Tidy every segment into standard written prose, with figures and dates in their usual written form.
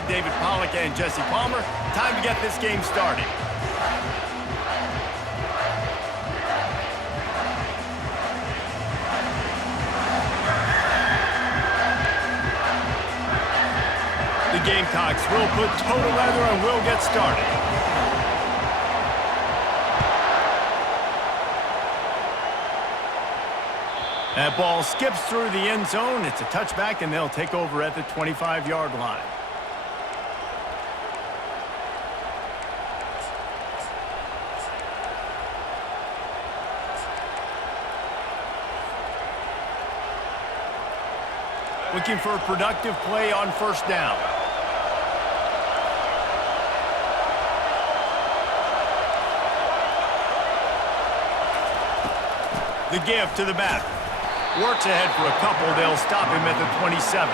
alongside David Pollack and Jesse Palmer. Time to get this game started. The Gamecocks will put total leather and will get started. That ball skips through the end zone. It's a touchback, and they'll take over at the 25-yard line. Looking for a productive play on first down. The give to the back. Works ahead for a couple. They'll stop him at the 27.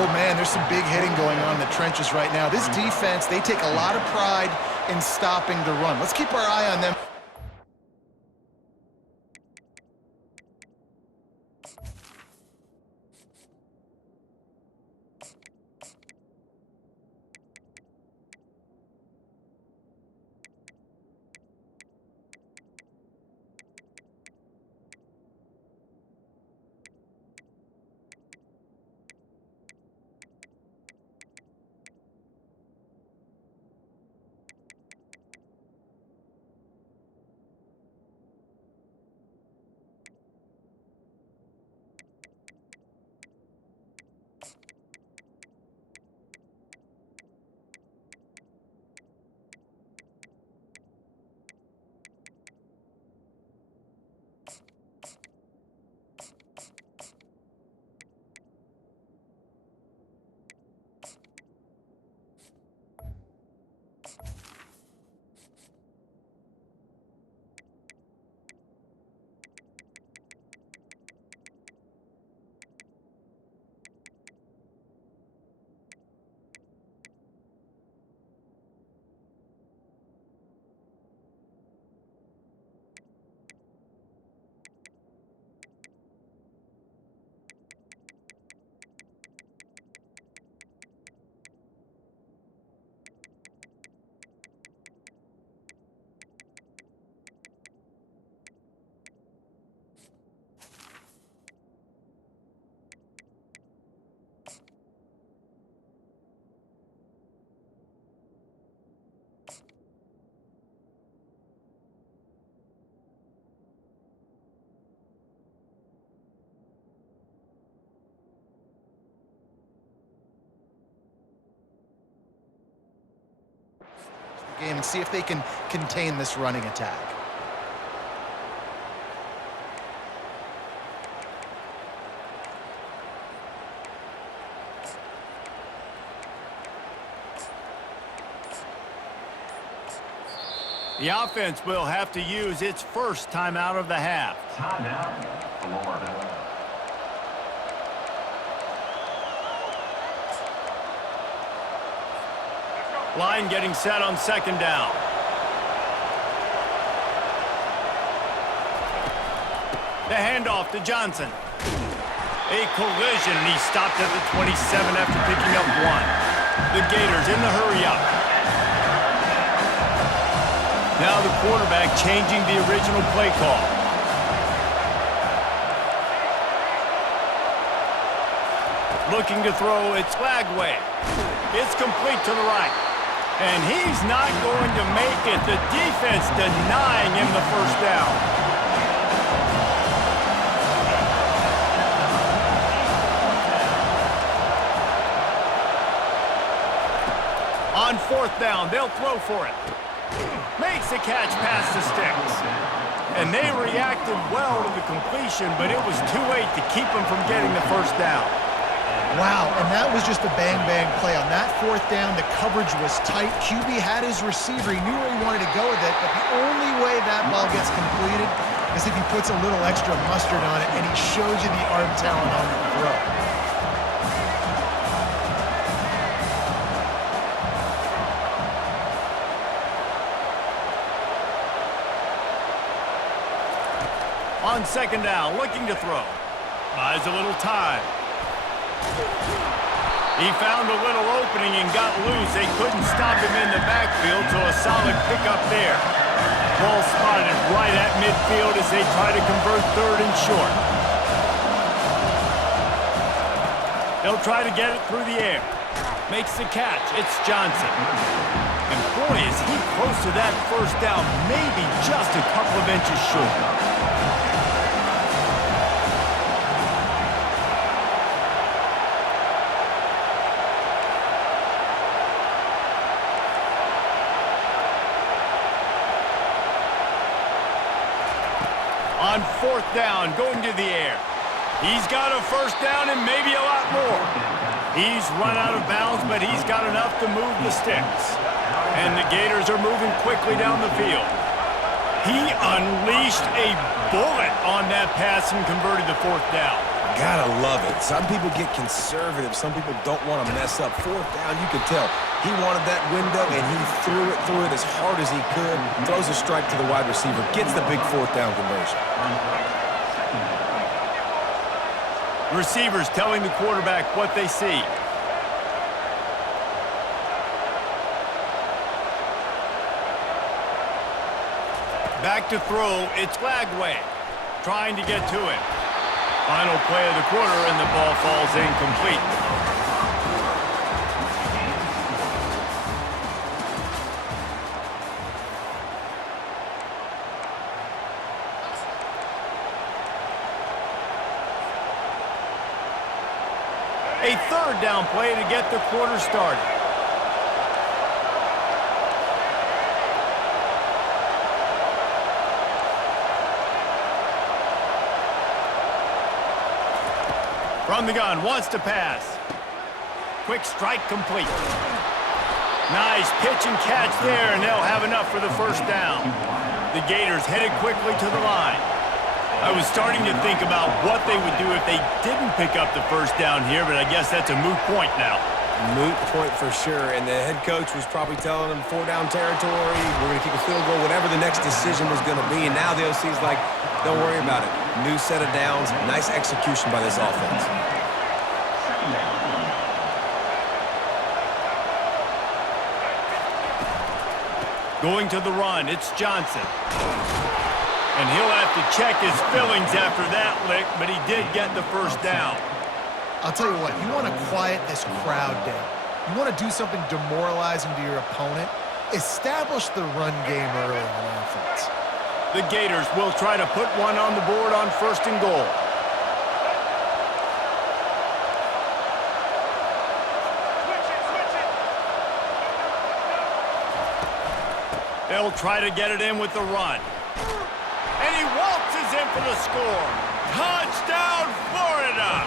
Oh, man, there's some big hitting going on in the trenches right now. This defense, they take a lot of pride in stopping the run. Let's keep our eye on them. Game and see if they can contain this running attack. The offense will have to use its first timeout of the half. Timeout, Florida. Line getting set on second down. The handoff to Johnson. A collision, and he stopped at the 27 after picking up one. The Gators in the hurry-up. Now the quarterback changing the original play call. Looking to throw, it's Lagway. It's complete to the right. And he's not going to make it. The defense denying him the first down. On fourth down, they'll throw for it. Makes the catch past the sticks. And they reacted well to the completion, but it was too late to keep them from getting the first down. Wow, and that was just a bang-bang play. On that fourth down, the coverage was tight. QB had his receiver. He knew where he wanted to go with it, but the only way that ball gets completed is if he puts a little extra mustard on it, and he shows you the arm talent on the throw. On second down, looking to throw. Buys a little time. He found a little opening and got loose. They couldn't stop him in the backfield, so a solid pickup there. Ball spotted right at midfield as they try to convert 3rd and short. They'll try to get it through the air. Makes the catch. It's Johnson. And boy, is he close to that first down, maybe just a couple of inches short. On 4th down, going to the air. He's got a first down and maybe a lot more. He's run out of bounds, but he's got enough to move the sticks. And the Gators are moving quickly down the field. He unleashed a bullet on that pass and converted the 4th down. Gotta love it. Some people get conservative. Some people don't want to mess up. 4th down, you can tell. He wanted that window, and he threw it as hard as he could. Throws a strike to the wide receiver. Gets the big 4th down conversion. Receivers telling the quarterback what they see. Back to throw, it's Lagway trying to get to it. Final play of the quarter, and the ball falls incomplete. A 3rd down play to get the quarter started. From the gun, wants to pass. Quick strike complete. Nice pitch and catch there, and they'll have enough for the first down. The Gators headed quickly to the line. I was starting to think about what they would do if they didn't pick up the first down here, but I guess that's a moot point now. Moot point for sure, and the head coach was probably telling them 4-down territory, we're going to kick a field goal, whatever the next decision was going to be, and now the OC's like, don't worry about it. New set of downs, nice execution by this offense. Going to the run, it's Johnson. And he'll have to check his fillings after that lick, but he did get the first down. I'll tell you what, you want to quiet this crowd down. You want to do something demoralizing to your opponent. Establish the run game early on offense. The Gators will try to put one on the board on 1st and goal. They'll try to get it in with the run. And he waltzes in for the score. Touchdown, Florida!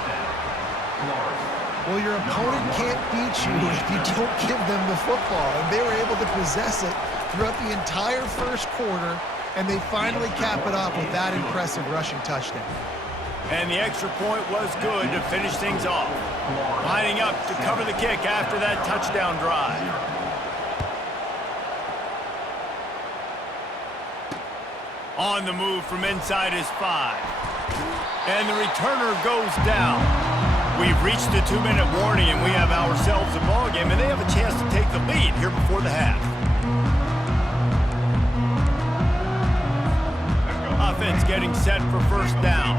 Well, your opponent can't beat you if you don't give them the football. And they were able to possess it throughout the entire first quarter, and they finally cap it off with that impressive rushing touchdown. And the extra point was good to finish things off. Lining up to cover the kick after that touchdown drive. On the move from inside his 5. And the returner goes down. We've reached the 2-minute warning, and we have ourselves a ball game, and they have a chance to take the lead here before the half. Offense getting set for first down.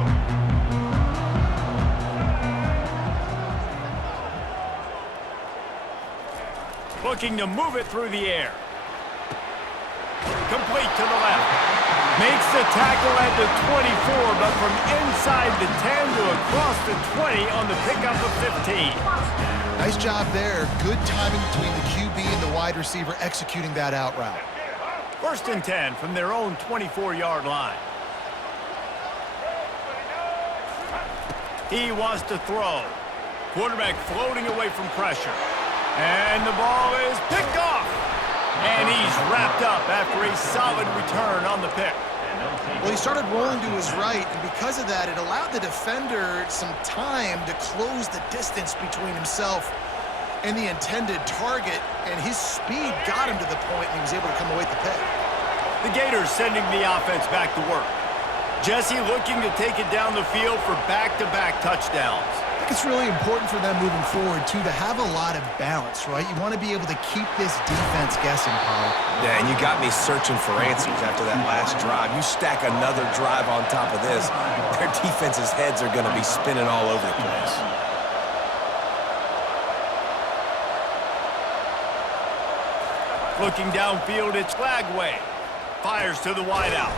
Looking to move it through the air. Complete to the left. Makes the tackle at the 24, but from inside the 10 to across the 20 on the pickup of 15. Nice job there. Good timing between the QB and the wide receiver executing that out route. 1st and 10 from their own 24-yard line. He wants to throw. Quarterback floating away from pressure. And the ball is picked off. And he's wrapped up after a solid return on the pick. Well, he started rolling to his right, and because of that, it allowed the defender some time to close the distance between himself and the intended target, and his speed got him to the point, and he was able to come away with the pick. The Gators sending the offense back to work. Jesse looking to take it down the field for back-to-back touchdowns. think it's really important for them moving forward, too, to have a lot of balance, right? You want to be able to keep this defense guessing, Paul. Yeah, and you got me searching for answers after that last drive. You stack another drive on top of this, their defense's heads are going to be spinning all over the place. Looking downfield, it's Lagway. Fires to the wideout.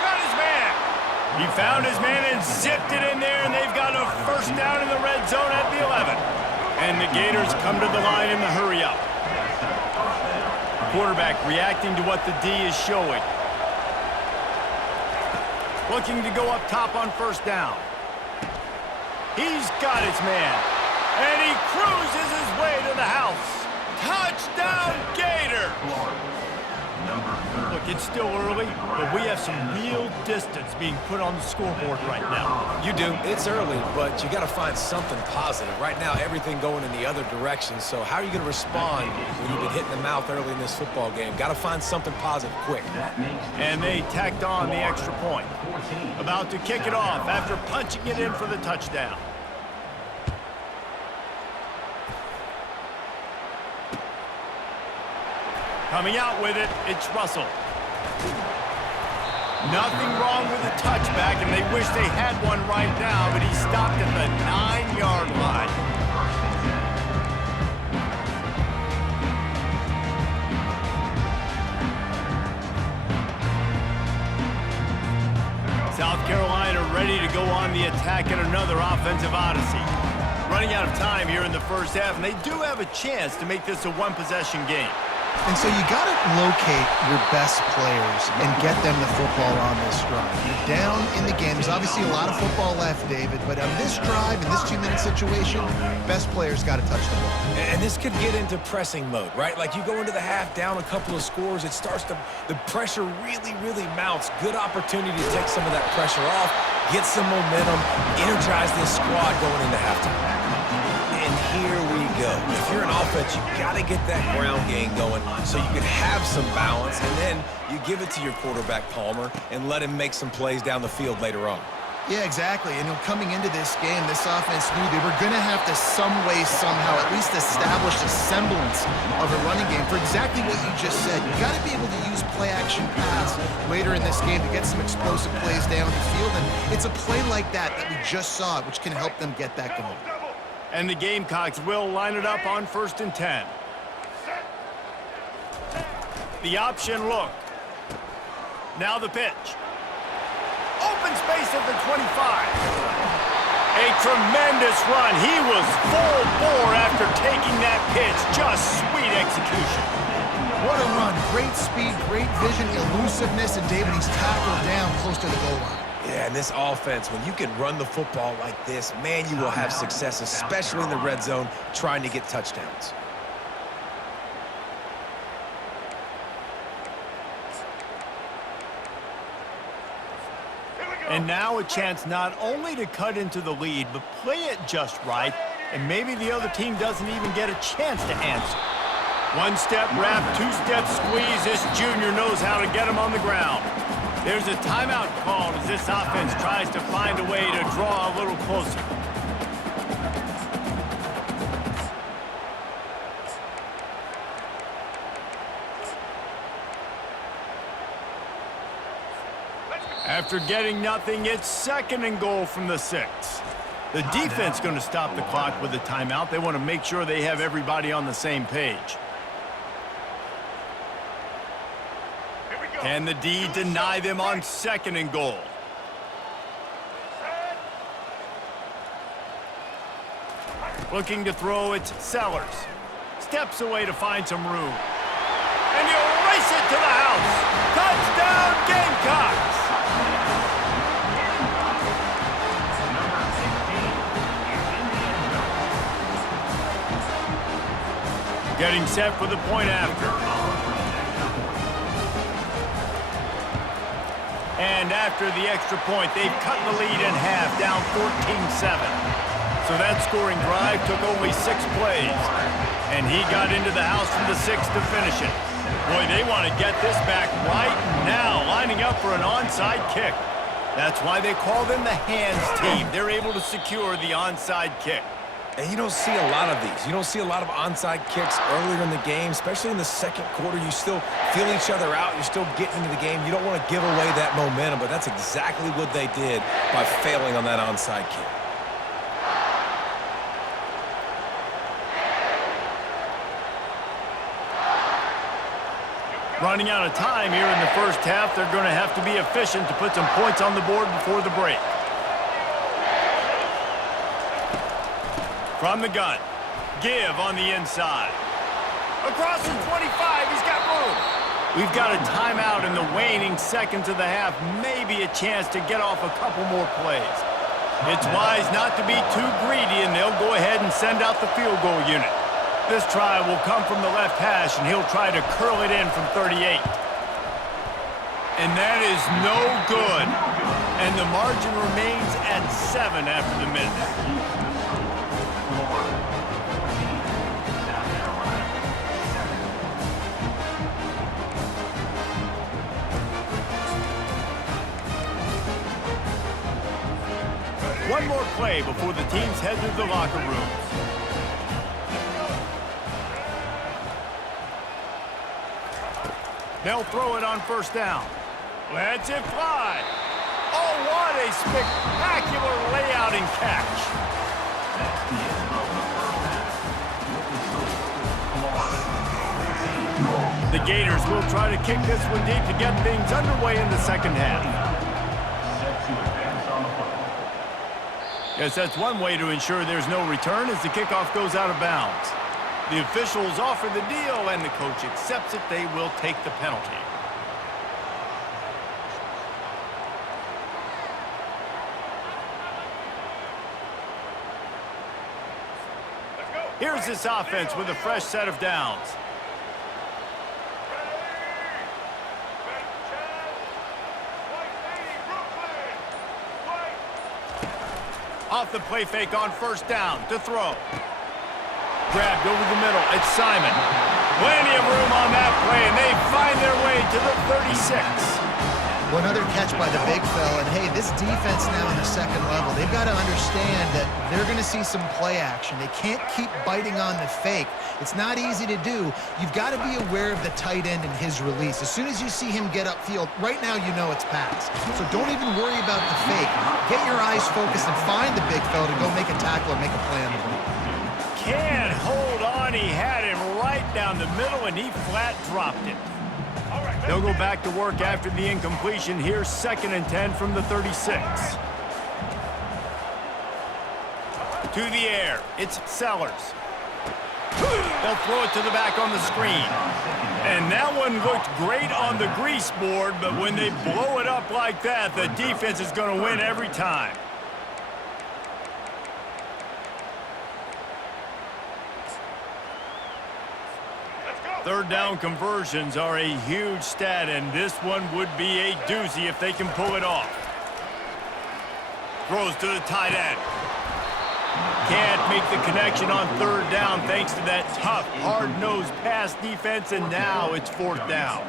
Got his man. He found his man and zipped it in there, and they've got a first down in the red zone at the 11. And the Gators come to the line in the hurry-up. Quarterback reacting to what the D is showing. Looking to go up top on first down. He's got his man. And he cruises his way to the house. Touchdown, Gator! Look, it's still early, but we have some real distance being put on the scoreboard right now. You do. It's early, but you got to find something positive. Right now, everything going in the other direction, so how are you going to respond when you've been hit in the mouth early in this football game? Got to find something positive quick. And they tacked on the extra point. About to kick it off after punching it in for the touchdown. Coming out with it, it's Russell. Nothing wrong with the touchback, and they wish they had one right now, but he stopped at the 9-yard line. South Carolina ready to go on the attack in another offensive odyssey. Running out of time here in the first half, and they do have a chance to make this a one-possession game. And so you got to locate your best players and get them the football on this drive. You're down in the game. There's obviously a lot of football left, David, but on this drive, in this 2-minute situation, best players got to touch the ball. And this could get into pressing mode, right? Like you go into the half down a couple of scores, it starts to, the pressure really mounts. Good opportunity to take some of that pressure off, get some momentum, energize this squad going into halftime. And here we go. If you're an offense, you got to get that ground game going so you can have some balance, and then you give it to your quarterback, Palmer, and let him make some plays down the field later on. Yeah, exactly. And coming into this game, this offense knew they were going to have to some way, somehow, at least establish a semblance of a running game for exactly what you just said. You got to be able to use play-action pass later in this game to get some explosive plays down the field, and it's a play like that we just saw, which can help them get that going. And the Gamecocks will line it up on 1st and 10. The option look. Now the pitch. Open space at the 25. A tremendous run. He was full bore after taking that pitch. Just sweet execution. What a run. Great speed, great vision, elusiveness, and David, he's tackled down close to the goal line. Yeah, and this offense, when you can run the football like this, man, you will have success, especially in the red zone, trying to get touchdowns. And now a chance not only to cut into the lead, but play it just right, and maybe the other team doesn't even get a chance to answer. One-step wrap, two-step squeeze. This junior knows how to get him on the ground. There's a timeout called as this offense tries to find a way to draw a little closer. After getting nothing, it's 2nd and goal from the 6. The defense going to stop the clock with a timeout. They want to make sure they have everybody on the same page. Can the D deny them on 2nd and goal? Looking to throw, it's Sellers. Steps away to find some room. And he'll race it to the house. Touchdown, Gamecocks! Getting set for the point after. And after the extra point, they've cut the lead in half, down 14-7. So that scoring drive took only 6 plays. And he got into the house from the 6 to finish it. Boy, they want to get this back right now, lining up for an onside kick. That's why they call them the hands team. They're able to secure the onside kick. And you don't see a lot of these. You don't see a lot of onside kicks earlier in the game, especially in the second quarter. You still feel each other out. You're still getting into the game. You don't want to give away that momentum, but that's exactly what they did by failing on that onside kick. Running out of time here in the first half, they're going to have to be efficient to put some points on the board before the break. From the gun, give on the inside. Across the 25, he's got room. We've got a timeout in the waning seconds of the half, maybe a chance to get off a couple more plays. It's wise not to be too greedy, and they'll go ahead and send out the field goal unit. This try will come from the left hash, and he'll try to curl it in from 38. And that is no good. And the margin remains at 7 after the minute. One more play before the teams head to the locker rooms. They'll throw it on first down. Lets it fly. Oh, what a spectacular layout and catch. The Gators will try to kick this one deep to get things underway in the second half. Yes, that's one way to ensure there's no return as the kickoff goes out of bounds. The officials offer the deal, and the coach accepts it. They will take the penalty. Here's this offense with a fresh set of downs. Off the play fake on first down to throw. Grabbed over the middle. It's Simon. Plenty of room on that play, and they find their way to the 36. One other catch by the big fella, and hey, this defense now in the second level, they've got to understand that they're going to see some play action. They can't keep biting on the fake. It's not easy to do. You've got to be aware of the tight end and his release. As soon as you see him get upfield, right now you know it's pass. So don't even worry about the fake. Get your eyes focused and find the big fella to go make a tackle or make a play on the ball. Can't hold on. He had him right down the middle, and he flat dropped it. They'll go back to work after the incompletion. Here's 2nd and 10 from the 36. To the air. It's Sellers. They'll throw it to the back on the screen. And that one looked great on the grease board, but when they blow it up like that, the defense is going to win every time. Third down conversions are a huge stat, and this one would be a doozy if they can pull it off. Throws to the tight end. Can't make the connection on third down thanks to that tough, hard-nosed pass defense, and now it's 4th down.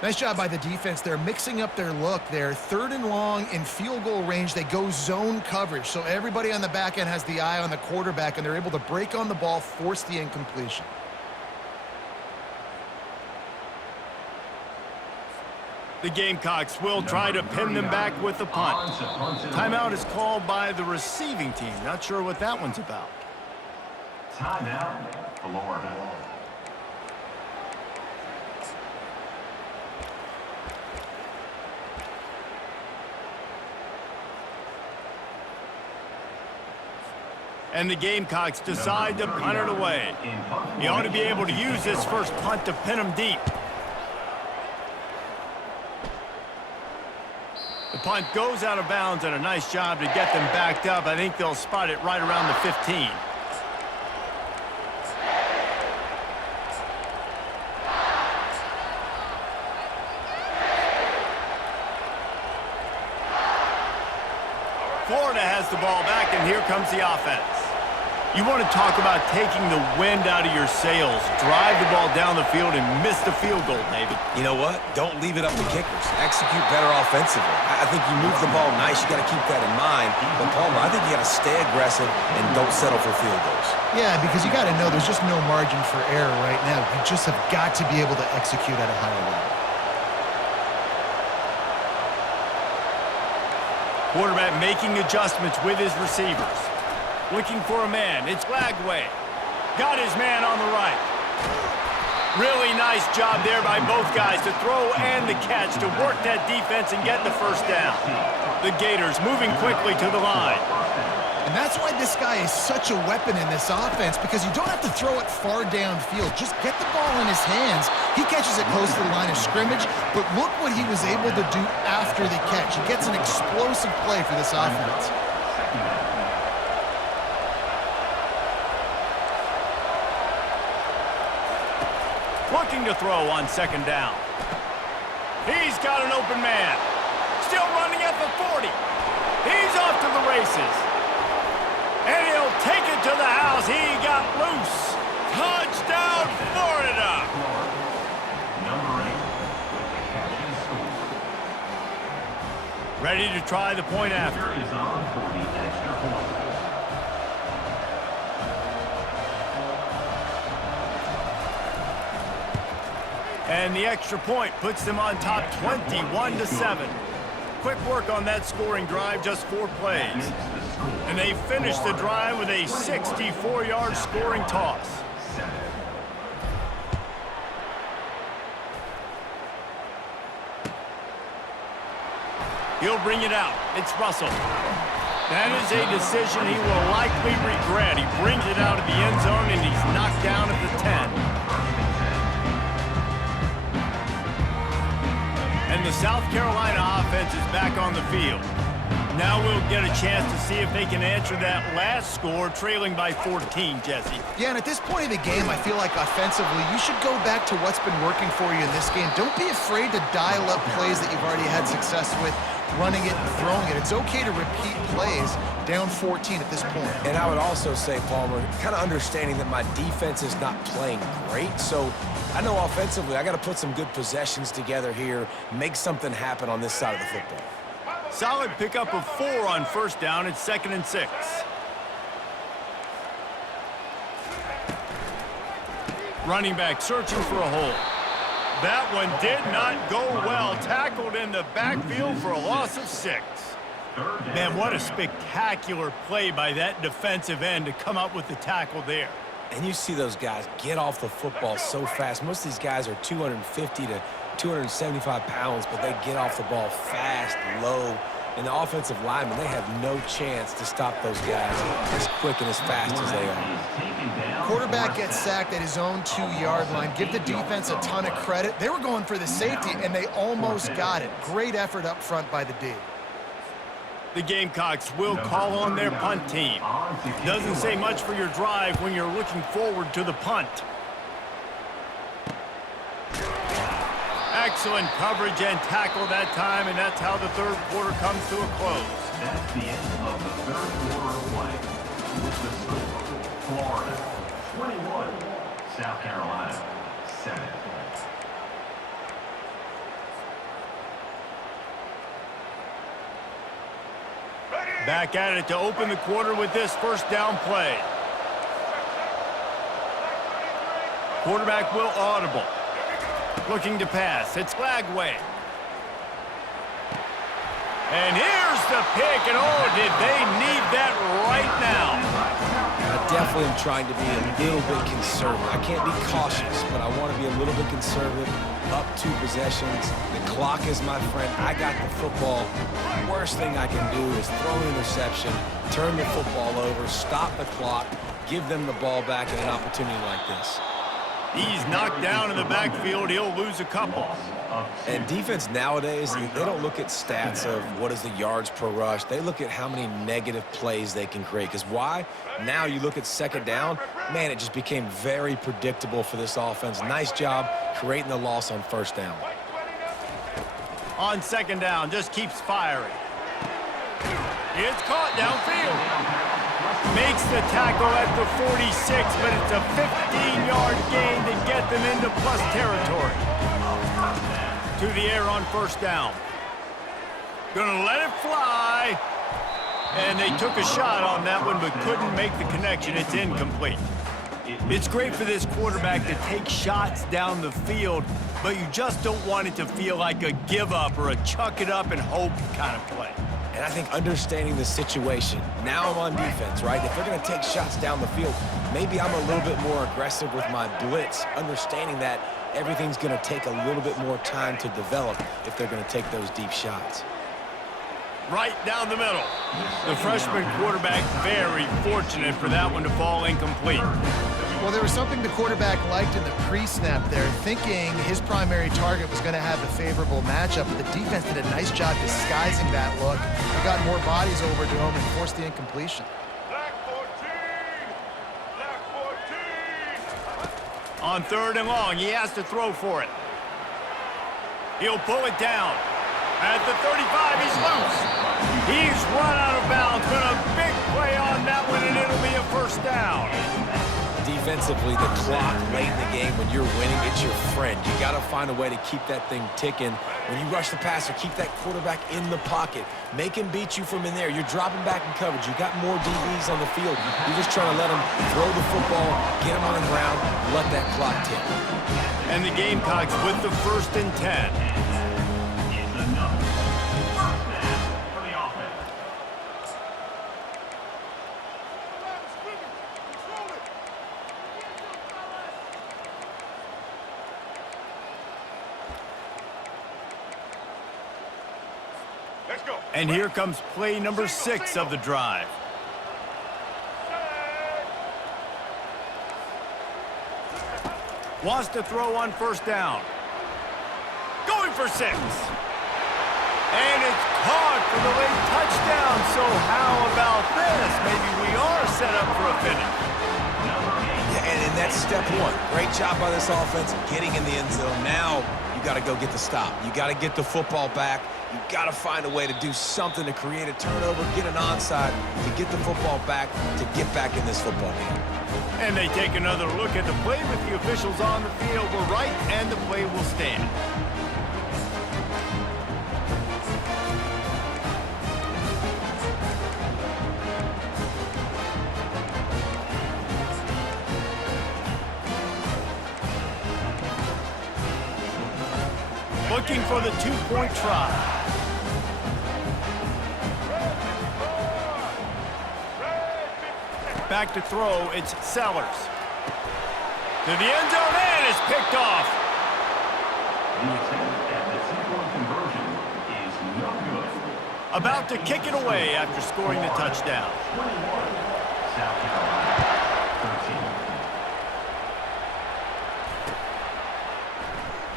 Nice job by the defense. They're mixing up their look there. 3rd and long in field goal range. They go zone coverage, so everybody on the back end has the eye on the quarterback, and they're able to break on the ball, force the incompletion. The Gamecocks will try to pin them back with a punt. Timeout is called by the receiving team. Not sure what that one's about. Timeout, Florida. And the Gamecocks decide to punt it away. You ought to be able to use this first punt to pin them deep. The punt goes out of bounds, and a nice job to get them backed up. I think they'll spot it right around the 15. Florida has the ball back, and here comes the offense. You want to talk about taking the wind out of your sails. Drive the ball down the field and miss the field goal, David. You know what? Don't leave it up to kickers. Execute better offensively. I think you move the ball nice. You got to keep that in mind. But, Palmer, I think you got to stay aggressive and don't settle for field goals. Yeah, because you got to know there's just no margin for error right now. You just have got to be able to execute at a higher level. Quarterback making adjustments with his receivers. Looking for a man. It's Glagway. Got his man on the right. Really nice job there by both guys to throw and the catch to work that defense and get the first down. The Gators moving quickly to the line. And that's why this guy is such a weapon in this offense, because you don't have to throw it far downfield. Just get the ball in his hands. He catches it close to the line of scrimmage, but look what he was able to do after the catch. He gets an explosive play for this offense. Looking to throw on second down. He's got an open man. Still running at the 40. He's off to the races. And he'll take it to the house. He got loose. Touchdown, Florida. Number 8 with the catch and score. Ready to try the point after. Here is on for the extra point. And the extra point puts them on top 21-7. Quick work on that scoring drive, just 4 plays. And they finish the drive with a 64-yard scoring toss. He'll bring it out. It's Russell. That is a decision he will likely regret. He brings it out of the end zone, and he's knocked down at the 10. And the South Carolina offense is back on the field. Now we'll get a chance to see if they can answer that last score, trailing by 14, Jesse. Yeah, and at this point of the game, I feel like offensively, you should go back to what's been working for you in this game. Don't be afraid to dial up plays that you've already had success with, running it and throwing it. It's okay to repeat plays down 14 at this point. And I would also say, Palmer, kind of understanding that my defense is not playing great, so I know offensively I got to put some good possessions together here, make something happen on this side of the football. Solid pickup of 4 on first down. It's 2nd and 6. Running back searching for a hole. That one did not go well. Tackled in the backfield for a loss of 6. Man, what a spectacular play by that defensive end to come up with the tackle there. And you see those guys get off the football so fast. Most of these guys are 250 to 275 pounds, but they get off the ball fast, low. And the offensive linemen, they have no chance to stop those guys as quick and as fast as they are. Quarterback gets sacked at his own 2-yard line. Give the defense a ton of credit. They were going for the safety, and they almost got it. Great effort up front by the D. The Gamecocks will call on their punt team. Doesn't say much for your drive when you're looking forward to the punt. Excellent coverage and tackle that time, and that's how the third quarter comes to a close. That's the end of the third quarter of play. With the score, Florida 21, South Carolina 7. Back at it to open the quarter with this first down play. Quarterback will audible. Looking to pass. It's Glagway. And here's the pick, and oh, did they need that right now. I definitely am trying to be a little bit conservative. I can't be cautious, but I want to be a little bit conservative. Up 2 possessions. The clock is my friend. I got the football. The worst thing I can do is throw an interception, turn the football over, stop the clock, give them the ball back in an opportunity like this. He's knocked down in the backfield. He'll lose a couple. And defense nowadays, they don't look at stats of what is the yards per rush. They look at how many negative plays they can create. Because why? Now you look at second down, man, it just became very predictable for this offense. Nice job creating the loss on first down. On second down, just keeps firing. It's caught downfield. Makes the tackle at the 46, but it's a 15-yard gain to get them into plus territory. To the air on first down. Gonna let it fly. And they took a shot on that one, but couldn't make the connection. It's incomplete. It's great for this quarterback to take shots down the field, but you just don't want it to feel like a give up or a chuck it up and hope kind of play. And I think understanding the situation, now I'm on defense, right? If they're going to take shots down the field, maybe I'm a little bit more aggressive with my blitz, understanding that everything's going to take a little bit more time to develop if they're going to take those deep shots. Right down the middle. The freshman quarterback very fortunate for that one to fall incomplete. Well, there was something the quarterback liked in the pre-snap there, thinking his primary target was going to have a favorable matchup, but the defense did a nice job disguising that look. They got more bodies over to him and forced the incompletion. Black 14! Black 14! On third and long, he has to throw for it. He'll pull it down. At the 35, he's loose. He's run out of bounds, but a big play on that one, and it'll be a first down. Defensively, the clock late in the game, when you're winning, it's your friend. You got to find a way to keep that thing ticking. When you rush the passer, keep that quarterback in the pocket. Make him beat you from in there. You're dropping back in coverage. You got more DBs on the field. You're just trying to let him throw the football, get him on the ground, let that clock tick. And the Gamecocks with the 1st and 10. And here comes play number 6 of the drive. Wants to throw on first down. Going for 6. And it's caught for the late touchdown. So how about this? Maybe we are set up for a finish. And that's step one. Great job by this offense getting in the end zone. Now you got to go get the stop. You got to get the football back. You got to find a way to do something to create a turnover, get an onside, to get the football back, to get back in this football game. And they take another look at the play with the officials on the field. We're right, and the play will stand. Looking for the 2-point try. Back to throw, it's Sellers. To the end zone, and it's picked off. The attempt at the 2-point conversion is no good. About to kick it away after scoring the touchdown. 21, South Carolina,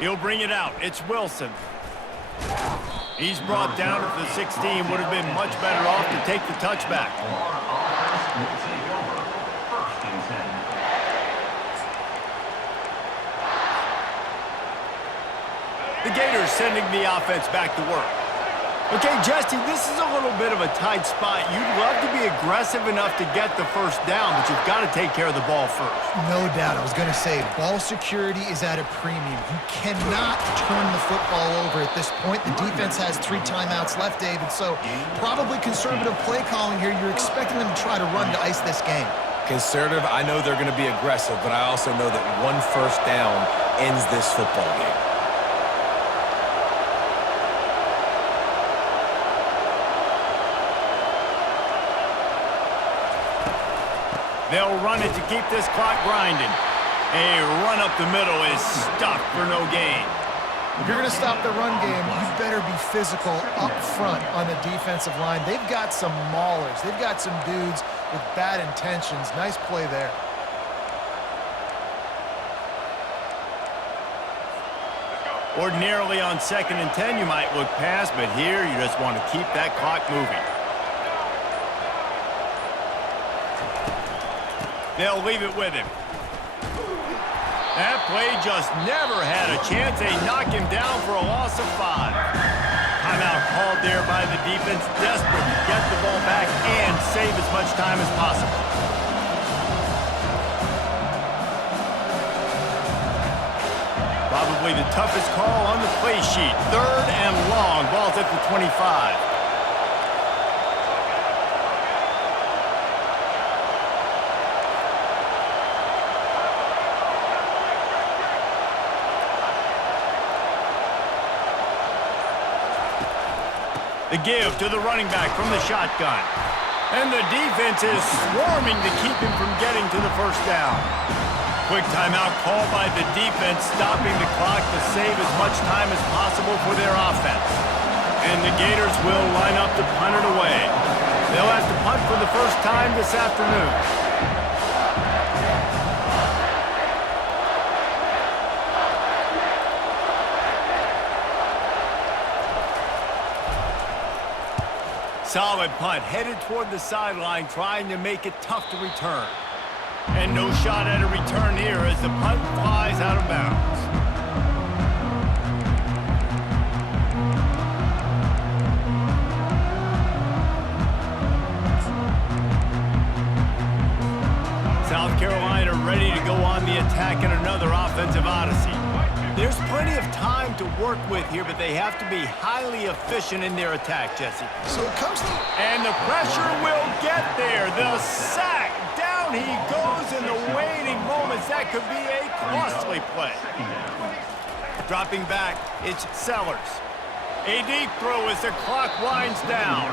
13. He'll bring it out. It's Wilson. He's brought down at the 16. Would have been much better off to take the touchback. Will take over 1st and 10. The Gators sending the offense back to work. Okay, Jesse, this is a little bit of a tight spot. You'd love to be aggressive enough to get the first down, but you've got to take care of the ball first. No doubt. I was going to say, ball security is at a premium. You cannot turn the football over at this point. The defense has 3 timeouts left, David, so probably conservative play calling here. You're expecting them to try to run to ice this game. Conservative, I know they're going to be aggressive, but I also know that 1 first down ends this football game. They'll run it to keep this clock grinding. A run up the middle is stuffed for no gain. If you're going to stop the run game, you better be physical up front on the defensive line. They've got some maulers. They've got some dudes with bad intentions. Nice play there. Ordinarily on 2nd and 10, you might look past, but here you just want to keep that clock moving. They'll leave it with him. That play just never had a chance. They knock him down for a loss of 5. timeout called there by the defense, desperate to get the ball back and save as much time as possible. Probably the toughest call on the play sheet. 3rd and long. Ball's at the 25. The give to the running back from the shotgun. And the defense is swarming to keep him from getting to the first down. Quick timeout called by the defense, stopping the clock to save as much time as possible for their offense. And the Gators will line up to punt it away. They'll have to punt for the first time this afternoon. Solid punt, headed toward the sideline, trying to make it tough to return. And no shot at a return here as the punt flies out of bounds. South Carolina ready to go on the attack in another offensive odyssey. There's plenty of time to work with here, but they have to be highly efficient in their attack, Jesse. So it comes to... And the pressure will get there. The sack. Down he goes in the waiting moments. That could be a costly play. Dropping back, it's Sellers. A deep throw as the clock winds down.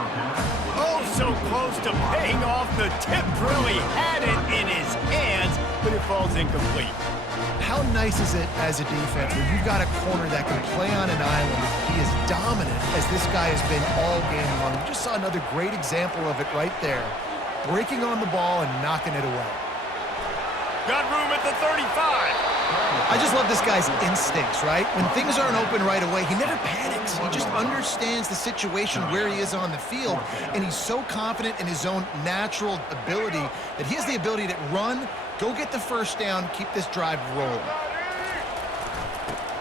Oh, so close to paying off. The tip really had it in his hands, but it falls incomplete. How nice is it as a defense when you've got a corner that can play on an island and be as dominant as this guy has been all game long? We just saw another great example of it right there. Breaking on the ball and knocking it away. Got room at the 35. I just love this guy's instincts, right? When things aren't open right away, he never panics. He just understands the situation where he is on the field, and he's so confident in his own natural ability that he has the ability to run, go get the first down, keep this drive rolling.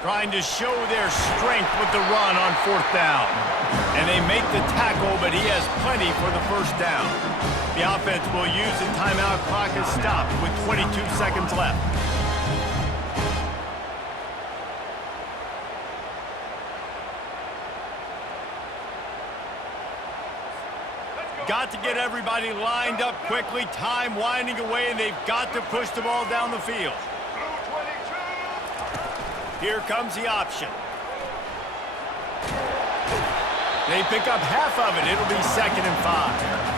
Trying to show their strength with the run on 4th down. And they make the tackle, but he has plenty for the first down. The offense will use the timeout clock as stopped with 22 seconds left. Got to get everybody lined up quickly. Time winding away, and they've got to push the ball down the field. Here comes the option. They pick up half of it. It'll be 2nd and 5.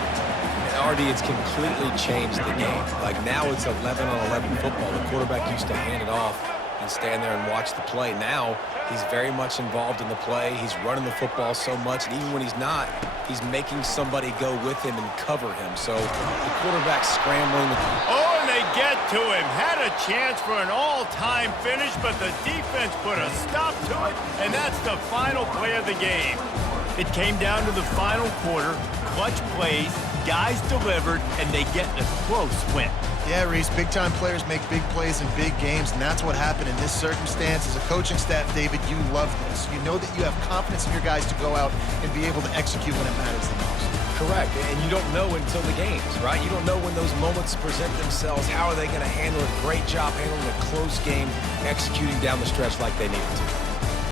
And Artie, it's completely changed the game. Like now it's 11-on-11 football. The quarterback used to hand it off and stand there and watch the play. Now he's very much involved in the play. He's running the football so much, and even when he's not, he's making somebody go with him and cover him. So the quarterback's scrambling. Oh, and they get to him. Had a chance for an all-time finish, but the defense put a stop to it, and that's the final play of the game. It came down to the final quarter, clutch plays, guys delivered, and they get a close win. Yeah, Reese, big-time players make big plays in big games, and that's what happened in this circumstance. As a coaching staff, David, you love this. You know that you have confidence in your guys to go out and be able to execute when it matters the most. Correct, and you don't know until the games, right? You don't know when those moments present themselves. How are they going to handle it? Great job handling a close game, executing down the stretch like they needed to.